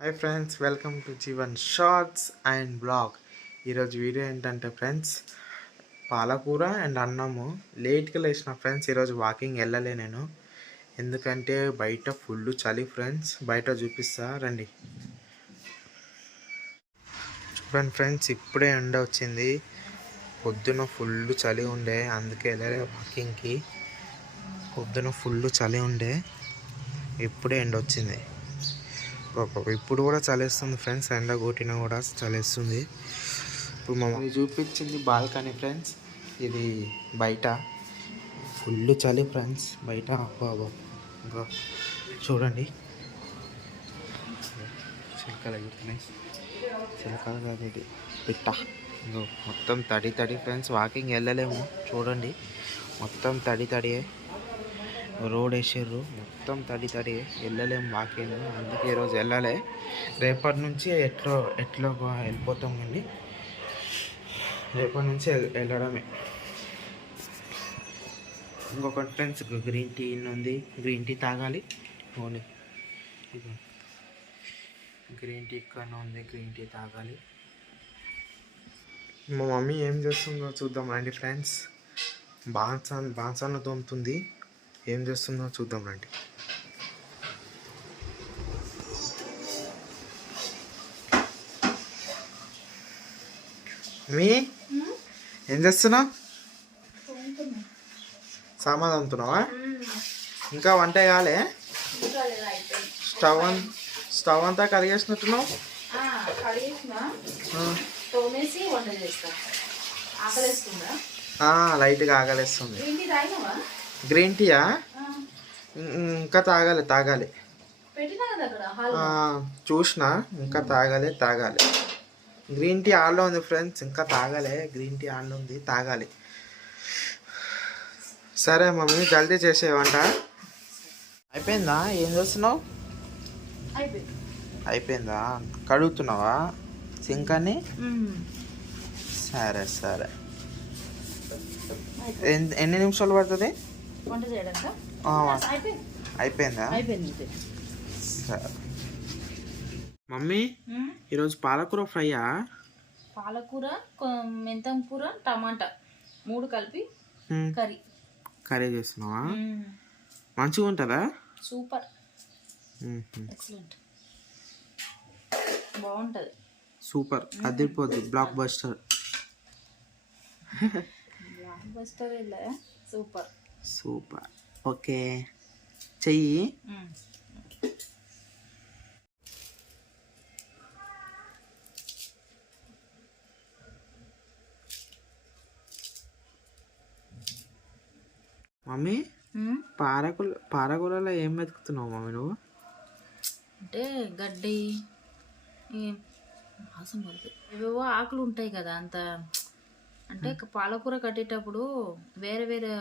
Hi friends, welcome to Jeevan shorts and blog. ఈరోజు video ఏంటంటే friends, పాలకూర అండ్ అన్నము. లేట్గా లేచిన ఫ్రెండ్స్, ఈరోజు వాకింగ్ వెళ్ళలే నేను, ఎందుకంటే బయట ఫుల్ చలి ఫ్రెండ్స్. బయట చూపిస్తా రండి. చూడండి ఫ్రెండ్స్, ఇప్పుడే ఎండ వచ్చింది. పొద్దున ఫుల్ చలి ఉండే, అందుకే వెళ్ళలే వాకింగ్కి. పొద్దున ఫుల్ చలి ఉండే, ఇప్పుడే ఎండ వచ్చింది. ఇప్పుడు కూడా చలేస్తుంది ఫ్రెండ్స్, ఎండ కొట్టినా కూడా చలేస్తుంది. ఇప్పుడు మమ్మల్ని చూపించింది బాల్కనీ ఫ్రెండ్స్. ఇది బయట ఫుల్ చలి ఫ్రెండ్స్. బయట ఇంకా చూడండి, చిలకలు ఎగురుతున్నాయి. చిలకలు కాదు, ఇది పిట్ట. ఇంకో మొత్తం తడి తడి ఫ్రెండ్స్. వాకింగ్ వెళ్ళలేము చూడండి, మొత్తం తడి తడియే. రోడ్ వేసారు, మొత్తం తడి తడి, వెళ్ళలేము వాకింగ్. అందుకే ఈరోజు వెళ్ళలే. రేపటి నుంచి ఎట్లా వెళ్ళిపోతాం అండి. రేపటి నుంచి వెళ్ళడమే. ఇంకొకటి ఫ్రెండ్స్, గ్రీన్ టీ ఉంది, గ్రీన్ టీ తాగాలి. ఓన్లీ గ్రీన్ టీ ఇక్కడ ఉంది, గ్రీన్ టీ తాగాలి. మా మమ్మీ ఏం చేస్తుందో చూద్దాం రండి ఫ్రెండ్స్. బాన్సాన్లు తోముతుంది, ఏం చేస్తుందో చూద్దాం రండి. మీ ఏం చేస్తున్నావు? సామాన్ అమ్ముతున్నావా? ఇంకా వంట కాలే? స్టవ్ అంతా కడిగేసినట్టున్నావు. లైట్గా ఆకలేస్తుంది. గ్రీన్ టీయా? ఇంకా తాగాలి. చూసినా, ఇంకా తాగాలి. గ్రీన్ టీ ఆన్లో ఉంది ఫ్రెండ్స్, ఇంకా తాగాలి. గ్రీన్ టీ ఆన్లో ఉంది, తాగాలి. సరే మమ్మీ, జల్దీ చేసేవంట. అయిపోయిందా? ఏం చేస్తున్నావు? అయిపోయిందా? కడుగుతున్నావా సింక్ అని? సరే ఎన్ని నిమిషాలు పడుతుంది అయిపోయిందా? సరే మమ్మీ, ఈరోజు పాలకూర ఫ్రైయా? పాలకూర, మెంతం కూర, టమాటా 3 కలిపి కర్రీ చేస్తున్నావా? మంచిగా ఉంటుందా? సూపర్, ఎక్సలెంట్, బాగుంటుంది. సూపర్, అదిరిపోద్ది. Blockbuster. సూపర్. ఓకే, చెయ్యి. మమ్మీ, పాలకూరలో ఏం వెతుకుతున్నావు మమ్మీ నువ్వు? అంటే గడ్డి, వాసన పడుతుంది. ఏవేవో ఆకులు ఉంటాయి కదా, అంత అంటే పాలకూర కట్టేటప్పుడు వేరే వేరే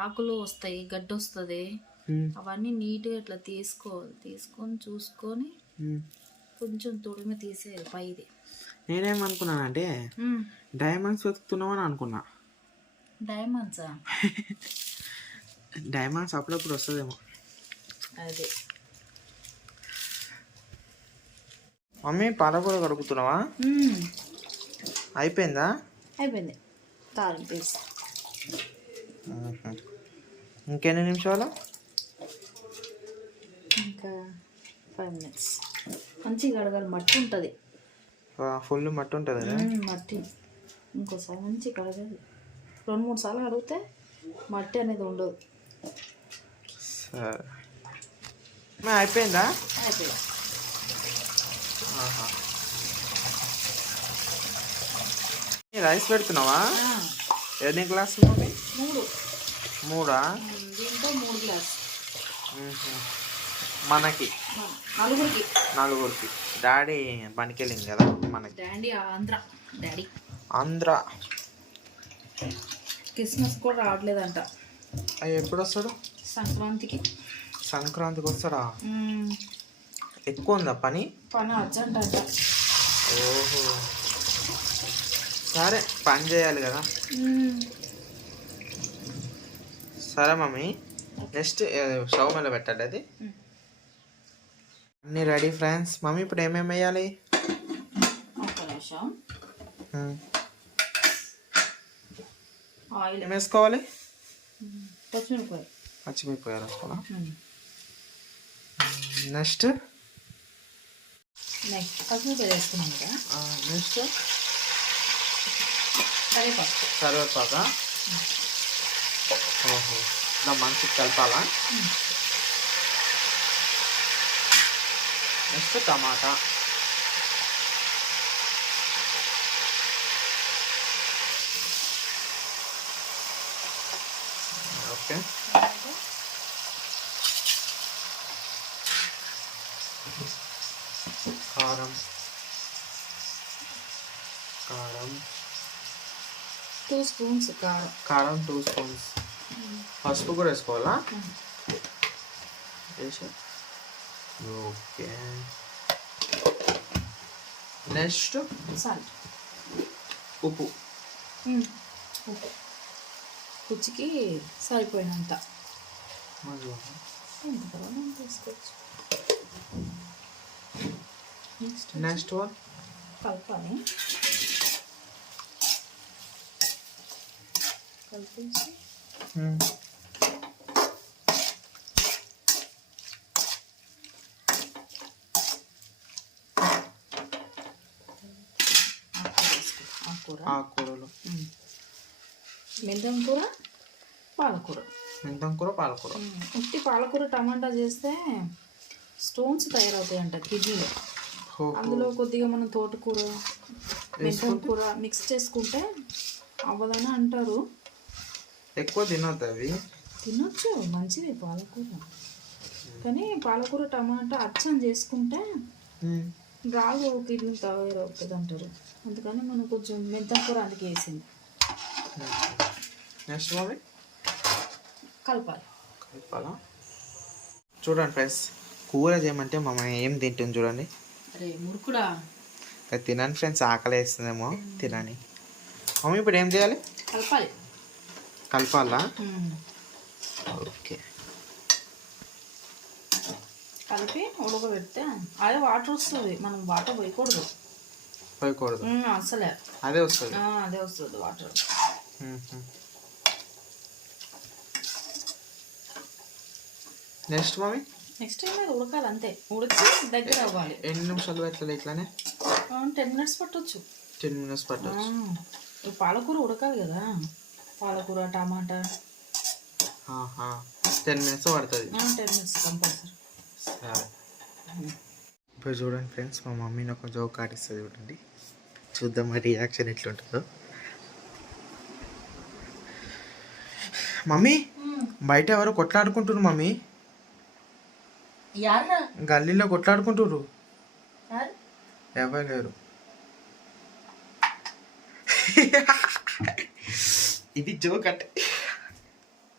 ఆకులు వస్తాయి, గడ్డి వస్తుంది. అవన్నీ నీట్గా ఇట్లా తీసుకొని చూసుకొని కొంచెం తుడిమి తీసేది పైది. నేనేమనుకున్నానంటే డైమండ్స్ వెతుకుతున్నావు అని అనుకున్నా. డైమండ్స్ అప్పుడప్పుడు వస్తుందేమో. అదే మమ్మీ, పాలకూర కడుగుతున్నావా? అయిపోయిందా? అయిపోయింది. తాలింపు వేసి ఇంకెన్ని నిమిషాలు? ఇంకా 5 minutes. మంచిగా కడగాలి, మట్టి ఉంటుంది. ఫుల్ మట్టి ఉంటుంది కదా. మట్టి ఇంకోసారి మంచిగా కడగాలి. 2-3 సార్లు కడిగితే మట్టి అనేది ఉండదు. సరే, అయిపోయిందా? అయిపోయింది. రైస్ పెడుతున్నావా? ఎన్ని గ్లాసులు? 3. దీంట్లో 3 గ్లాసు. మనకి 4కి. డాడీ పనికి వెళ్ళింది కదా మనకి. డాడీ ఆంధ్ర. క్రిస్మస్ కూడా రావట్లేదంట. ఎప్పుడు వస్తాడు? సంక్రాంతికి వస్తాడా? ఎక్కువ ఉందా పని అర్జెంట్ అంట. ఓహో, సరే, పని చేయాలి కదా. సరే మమ్మీ, నెక్స్ట్ స్టవ్ మీద పెట్టాలి అది. అన్నీ రెడీ ఫ్రెండ్స్. మమ్మీ ఇప్పుడు ఏమేమి వేయాలి? ఒక నిమిషం. ఆయిల్ ఏం వేసుకోవాలి? పచ్చిమిరపకాయ. పచ్చిమిరపకాయలు వేసుకోవాలా? నెక్స్ట్ పచ్చిమిరపకాయ వేసుకున్నాం కదా. నెక్స్ట్ కరివేపాక. ఓహో, ఇలా మంచిగా కలపాలా? నెక్స్ట్ టమాటా. ఓకే, కారం 2 స్పూన్స్ కారం 2 స్పూన్స్. పసుపు కూడా వేసుకోవాలా? వేసా. Okay, next salt. ఉప్పు. రుచికి సరిపోయినంత. నెక్స్ట్ వన్ కలపాలి. కలిపేసి ఆకుకూరలు. మెంతం కూర, పాలకూర. ఉట్టి పాలకూర టమాటా చేస్తే స్టోన్స్ తయారవుతాయంట కిడ్నీలో. అందులో కొద్దిగా మనం తోటకూర, మెంతం కూర మిక్స్ చేసుకుంటే అవ్వదని అంటారు. ఎక్కువ తినొద్దు అవి. తినొచ్చు, మంచిది పాలకూర. కానీ పాలకూర టమాటా అచ్చం చేసుకుంటే రాగు కిడ్నీ తయారవుతుంది అంటారు. అందుకని మనం కొంచెం మెంతం కూర అందుకే వేసింది. నెక్స్ట్ మమ్మీ కలపాలా? చూడండి ఫ్రెండ్స్, కూర చేయమంటే మమ్మ ఏం తింటుంది చూడండి. అరే మురుకుడా, తినండి ఫ్రెండ్స్, ఆకలి వేస్తుందేమో, తినని. మమ్మీ ఇప్పుడు ఏం చేయాలి? కలపాలా? ఓకే, కలిపి ఉడకబెడితే అదే వాటర్ వస్తుంది. మనం వాటర్ పోయకూడదు అసలే. అదే వస్తుంది water. Next mummy? Next time అది ఉడకాలి అంతే. ఉడికి దగ్గర అవ్వాలి. ఎన్ని నిమిషాలు పెట్టాలి ఇట్లానే? 10 minutes పట్టొచ్చు. 10 minutes పట్టొచ్చు. పాలకూర ఉడకాలి కదా, పాలకూర టమాటా. 10 minutes పడుతుంది. 10 minutes కంపల్సరీ. సరే, ఇప్పుడు చూడండి ఫ్రెండ్స్, మా మమ్మీని ఒక జోక్ ఆడిస్తుంది చూడండి. చూద్దాం మా రియాక్షన్ ఎట్లుంటుందో. మమ్మీ, బయట ఎవరో కొట్లాడుకుంటున్నారు మమ్మీ. గల్లీలో కొట్లాడుకుంటుర్రు. ఎవరు లేరు. ఇది జోక్ అంటే.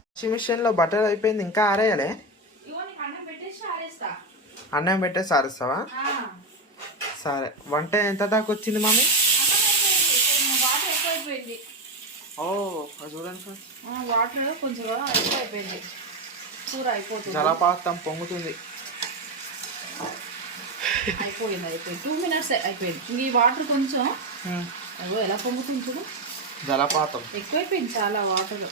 వాషింగ్ మిషన్లో బట్టలు అయిపోయింది, ఇంకా ఆరేయాలి. అన్నం పెట్టేసి ఆరేస్తావా? సరే, వంట ఎంత దాకా వచ్చింది మమ్మీ? ఓ, చూడండి వాటర్ కొంచెం అయిపోయింది. కూర అయిపోతుంది. జలపాతం పొంగుతుంది. అయిపోయింది. 2 minutes అయిపోయింది. ఈ వాటర్ కొంచెం ఎలా పొంగుతుంది చూడు. జలపాతం ఎక్కువైపోయింది చాలా వాటర్.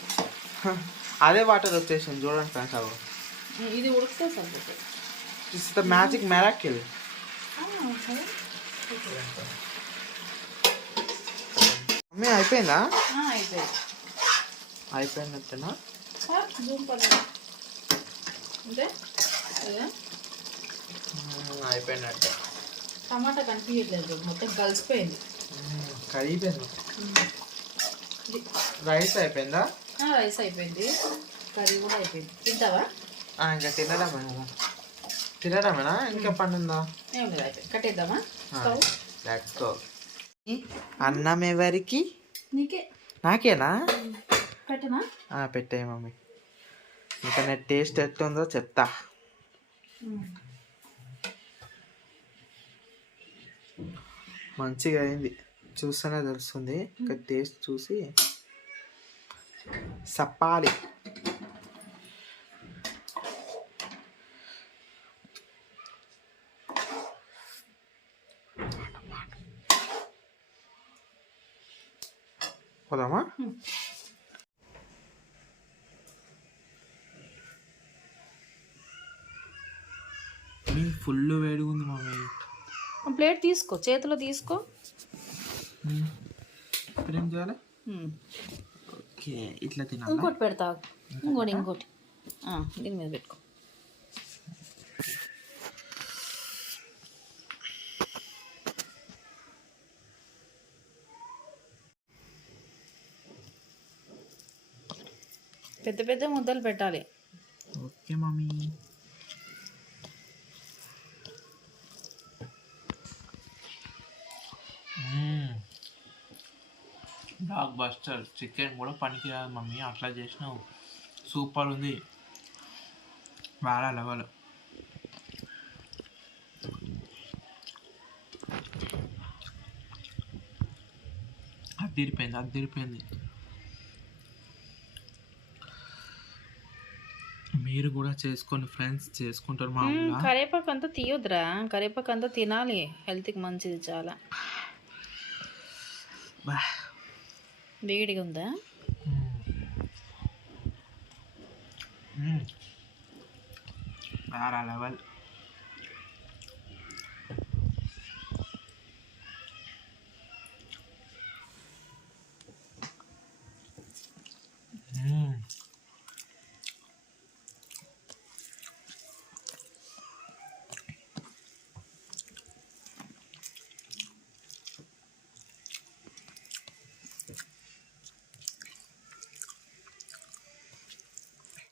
అదే వాటర్ వచ్చేసింది చూడండి ఫ్రెండ్స్. అవి ఇది ఉడికితే సరిపోతుంది. It's the magic miracle. Mummy అయిపోయిందా? అయిపోయినట్టేనా? అయిపోయినట్టే. టమాటా కనిపించట్లేదు, మొత్తం కలిసిపోయింది. కరిగిపోయింది. రైస్ అయిపోయిందా? రైస్ అయిపోయింది, కర్రీ కూడా అయిపోయింది. తింటావా? ఇంకా తినడమేనా ఇంకా పని ఉందా? ఏం లేదు, అయిపోయింది. కట్టేద్దామా? Let's go. అన్నం ఎవరికి? నీకే. నాకేనా? పెట్టనా? పెట్టాయి మమ్మీ. ఇంకా నా టేస్ట్ ఎట్లుందో చెప్తా. మంచిగా అయింది, చూస్తేనే తెలుస్తుంది. ఇంకా టేస్ట్ చూసి చెప్పాలి. పోదామా? ఫుల్ వేడిగా ఉంది మమ్మీ. ప్లేట్ తీసుకో, చేతిలో తీసుకో. ఇప్పుడు ఏం చేయాలి? ఓకే, ఇట్లా తినాలి. ఇంకోటి పెడతావు, ఇంకోటి దీని మీద పెట్టుకో. పెద్ద పెద్ద ముద్దలు పెట్టాలి. Okay mummy. Block buster chicken కూడా పనికిరాదు మమ్మీ, అట్లా చేసినావు. సూపర్ ఉంది, వేరే లెవెల్. అదిరిపోయింది. మీరు కూడా చేసుకోండి ఫ్రెండ్స్, చేసుకుంటారు మా ఊళ్ళో. కరివేపాకు అంతా తీయొద్దురా, కరివేపాకు అంతా తినాలి, హెల్త్కి మంచిది చాలా. వేడిగా ఉందా? వేరే లెవెల్.